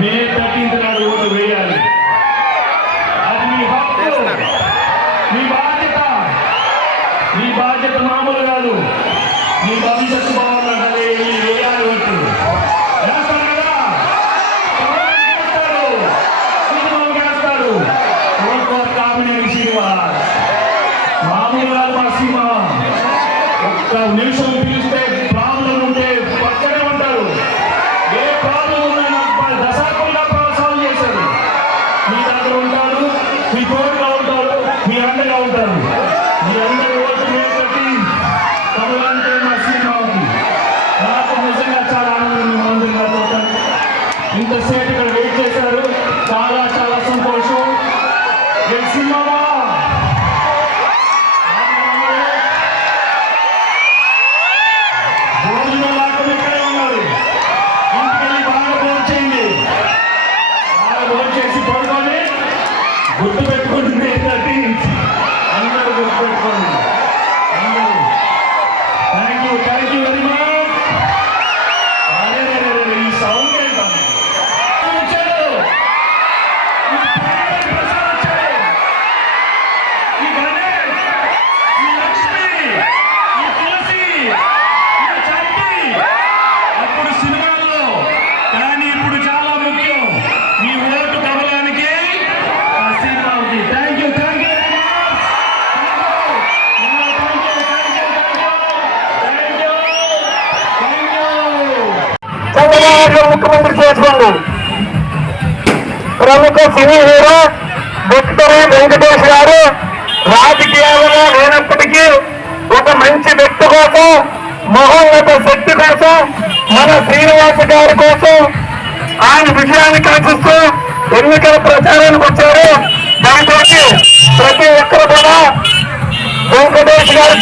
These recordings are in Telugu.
మే థర్టీన్త్ నాడు ఓటు వేయాలి. అది మీ హక్కు. మీ బాధ్యత. మీ బాధ్యత మామూలు కాదు. మీ భవిష్యత్తు బాగుండాలి వేయాలి ఓటు మామూలు కాదు మా సీమా ఒక్క నిమిషం పిలిస్తే Muito. చంద్రబాబు ముఖ్యమంత్రి చేసుకోండి ప్రముఖ సినీ హీరో డాక్టర్ వెంకటేష్ గారు రాజకీయాలలో లేనప్పటికీ ఒక మంచి వ్యక్తి కోసం మహోన్నత శక్తి కోసం మన శ్రీనివాస గారి కోసం ఆయన విజయాన్ని కాచిస్తూ ఎన్నికల ప్రచారానికి వచ్చారు. దానికోసం ప్రతి ఒక్కరు కూడా వెంకటేష్ గారి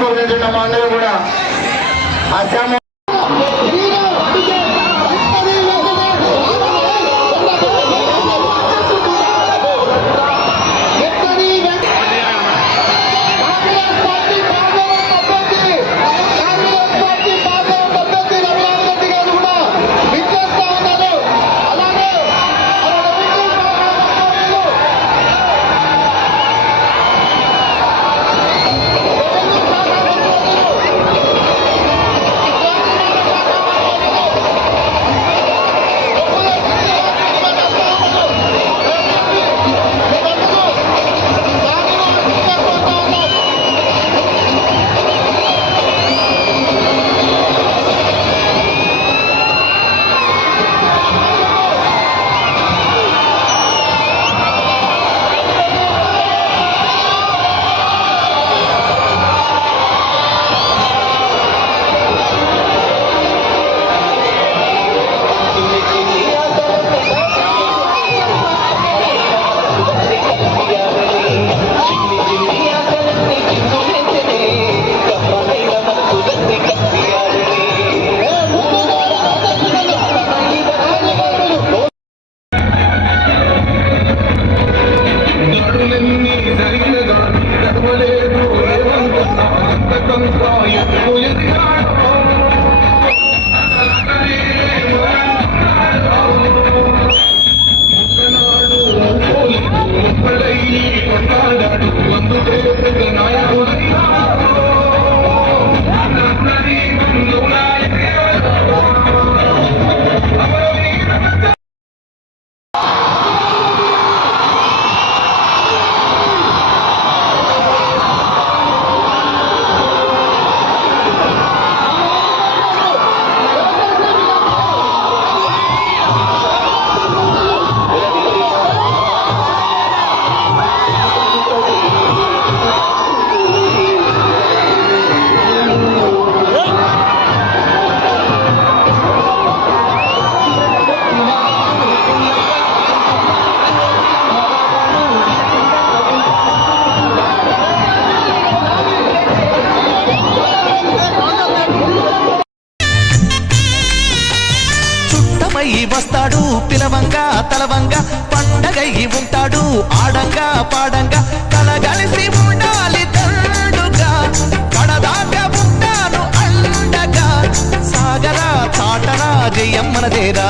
చేతులకు మా అందరూ కూడా. అశ్యామ వస్తాడు పిలవంగా తలవంగా పండగ ఉంటాడు ఆడంగా పాడంగా కలగలిసి ఉండాలి తండుగా కడదాకా ఉంటాను అండగా. సాగరా తాటరా జయమ్మన దేరా